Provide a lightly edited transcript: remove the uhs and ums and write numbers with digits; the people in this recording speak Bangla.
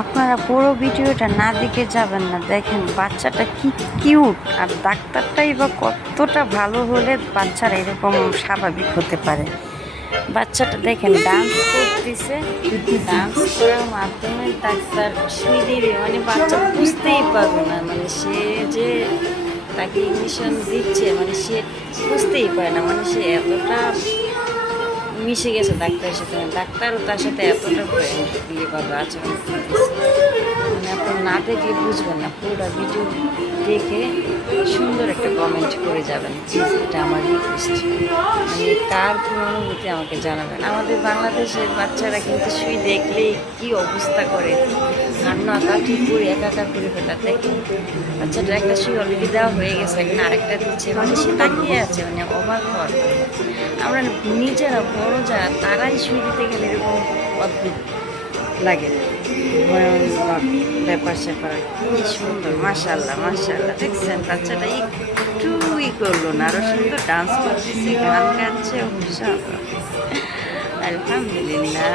আপনারা পুরো ভিডিওটা না দেখে যাবেন না। দেখেন বাচ্চাটা কি কিউট, আর ডাক্তারটাই বা কতটা ভালো হলে বাচ্চারা এরকম স্বাভাবিক হতে পারে। বাচ্চাটা দেখেন ডান্স করতেছে, ডান্স করার মাধ্যমে ডাক্তার সুই দিবে, মানে বাচ্চা বুঝতেই পারবে না, মানে সে যে তাকে ইঞ্জেকশন দিচ্ছে, মানে সে বুঝতেই পারে না, মানে সে এতটা মিশে গেছে ডাক্তারের সাথে, ডাক্তারও তার সাথে এতটা ইয়েভাবে আচরণ করতেছে, মানে আপনি না দেখলে বুঝবেন না। পুরোটা ভিডিও দেখে সুন্দর একটা কমেন্ট করে যাবেন, প্লিজ, এটা আমার রিকোয়েস্ট। মানে কার কোনো অনুভূতি আমাকে জানাবেন। আমাদের বাংলাদেশের বাচ্চারা কিন্তু সুই দেখলেই কি অবস্থা করে, কান্না কাঠি করে একাকার করে ফেলা। দেখেন বাচ্চাটা একটা সুই অলরেডি দেওয়া হয়ে গেছে, এখন আরেকটা দিচ্ছে, মানে সে তাকিয়ে আছে, মানে অবাক হওয়ার। আমরা নিজেরা বড় যারা তারাই সুই দিতে গেলে এরকম অদ্ভুত লাগে, ভয়ঙ্কর ব্যাপার স্যাপার। কি সুন্দর, মাশাআল্লাহ মাশাআল্লাহ। দেখছেন বাচ্চাটা একটুই করলো না, আরো সুন্দর ডান্স করতেছে, গান গাচ্ছে, আলহামদুলিল্লাহ।